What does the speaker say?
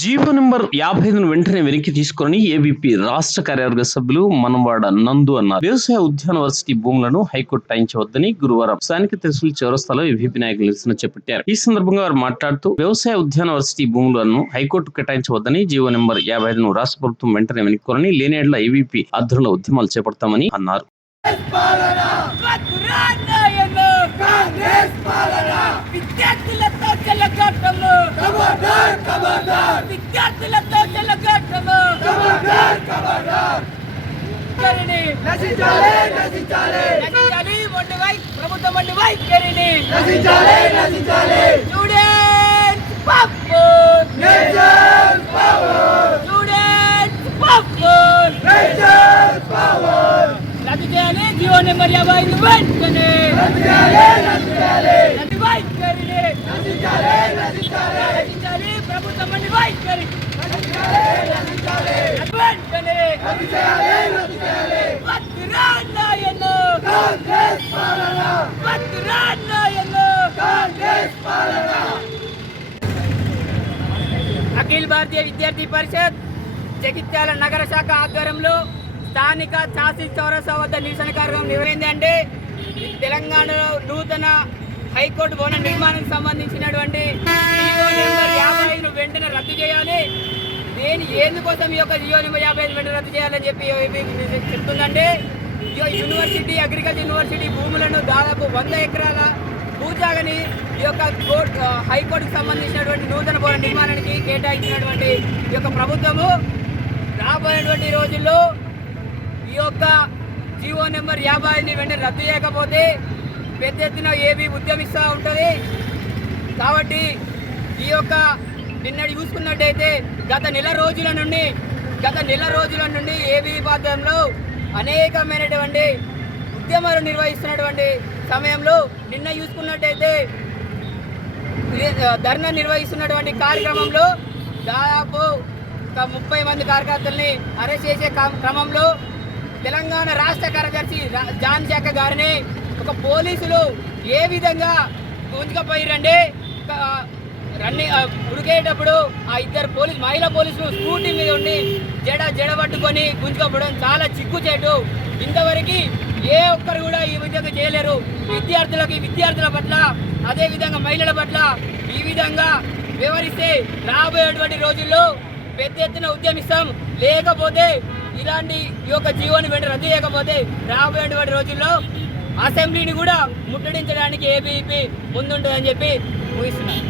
GO number యాభై ఐదును వెంటనే వెనక్కి తీసుకొని ఏబీపీ రాష్ట్ర కార్యవర్గ సభ్యులు మనవాడ నందు అన్నారు. వ్యవసాయ ఉద్యాన వర్సిటీ భూములను హైకోర్టు టయించవద్దని గురువారం స్థానిక తహసీల్ చౌరస్తాలో ఏబీపీ నాయకులు నిరసన చేపట్టారు ఈ సందర్భంగా వారు మాట్లాడుతూ వ్యవసాయ ఉద్యాన వర్సిటీ భూములను హైకోర్టు కేటాయించవద్దని జీవో నెంబర్ యాభై ఐదును రాష్ట్ర ప్రభుత్వం వెంటనే వెనుక్కోరని లేనేళ్ళ ఏబీపీ ఆధ్వర్యంలో ఉద్యమాలు చేపడతామని అన్నారు. విద్యార్థులతో ఖబర్దార్ కరిని నశించాలి నశించాలి! నశించాలి మొండి వై ప్రభుత్వం మొండి వైఖరిని నశించాలి నశించాలి! స్టూడెంట్స్ పప్పు! Nature power! స్టూడెంట్స్ పప్పు! Nature power! రద్దు చేయాలి జీవో నెంబర్ యాభై ఐదు వెంటనే! నశించాలి నశించాలి రద్దు వైఖరిని నశించాలి నశించాలి నశించాలి ప్రభుత్వం మొండి వైఖరి నశించాలి నశించాలి వెంటనే నశించాలి నశించాలి వద్దు రానాయను కాంగ్రెస్ పాలన వద్దు రానాయను కాంగ్రెస్ పాలన అఖిల భారతీయ విద్యార్థి పరిషత్ జగిత్యాల నగర శాఖ ఆధ్వర్యంలో స్థానిక తహసీల్ చౌరసా వద్ద నిరసన కార్యక్రమం నిర్వహింది తెలంగాణలో నూతన హైకోర్టు భవన నిర్మాణం సంబంధించినటువంటి యాభై వెంటనే రద్దు చేయాలి. నేను ఎందుకోసం ఈ యొక్క జియో నెంబర్ యాభై ఐదు వెంటనే రద్దు చేయాలని చెప్పి ఇవి చెప్తుందంటే యూనివర్సిటీ అగ్రికల్చర్ యూనివర్సిటీ భూములను దాదాపు వంద ఎకరాల భూజాగని ఈ యొక్క కోర్ట్ హైకోర్టుకు సంబంధించినటువంటి నూతన భవన నిర్మాణానికి కేటాయించినటువంటి ఈ యొక్క ప్రభుత్వము రాబోయేటువంటి రోజుల్లో ఈ యొక్క జీవో నెంబర్ యాభై ఐదుని వెంటనే రద్దు చేయకపోతే పెద్ద ఎత్తున ఏబీ ఉద్యమిస్తూ ఉంటుంది. కాబట్టి ఈ యొక్క నిన్నటి చూసుకున్నట్టయితే గత నెల రోజుల నుండి గత నెల రోజుల నుండి ఏబీ పాత్రంలో అనేకమైనటువంటి ఉద్యమాలు నిర్వహిస్తున్నటువంటి సమయంలో నిన్న చూసుకున్నట్టయితే ధర్నా నిర్వహిస్తున్నటువంటి కార్యక్రమంలో దాదాపు ఒక ముప్పై మంది కార్యకర్తల్ని అరెస్ట్ చేసే క్రమంలో తెలంగాణ రాష్ట్ర కార్యదర్శి జాన్ శాఖ గారిని ఒక పోలీసులు ఏ విధంగా గుంజుకపోయిరండి రన్నింగ్ ఉడికేటప్పుడు ఆ ఇద్దరు పోలీస్ మహిళా పోలీసులు స్కూటీ మీద ఉండి జడ జడ పట్టుకొని గుంజుకపోవడం చాలా చిక్కుచేటు. ఇంతవరకు ఏ ఒక్కరు కూడా ఈ విధంగా చేయలేరు. విద్యార్థులకి విద్యార్థుల పట్ల అదేవిధంగా మహిళల పట్ల ఈ విధంగా వివరిస్తే రాబోయేటువంటి రోజుల్లో పెద్ద ఎత్తున ఉద్యమిస్తాం. లేకపోతే ఇలాంటి ఈ యొక్క జీవోని వెంట రద్దు చేయకపోతే రాబోయేటువంటి రోజుల్లో అసెంబ్లీని కూడా ముట్టడించడానికి ఏబీపీ ముందుంటుందని చెప్పి ముగిస్తున్నాను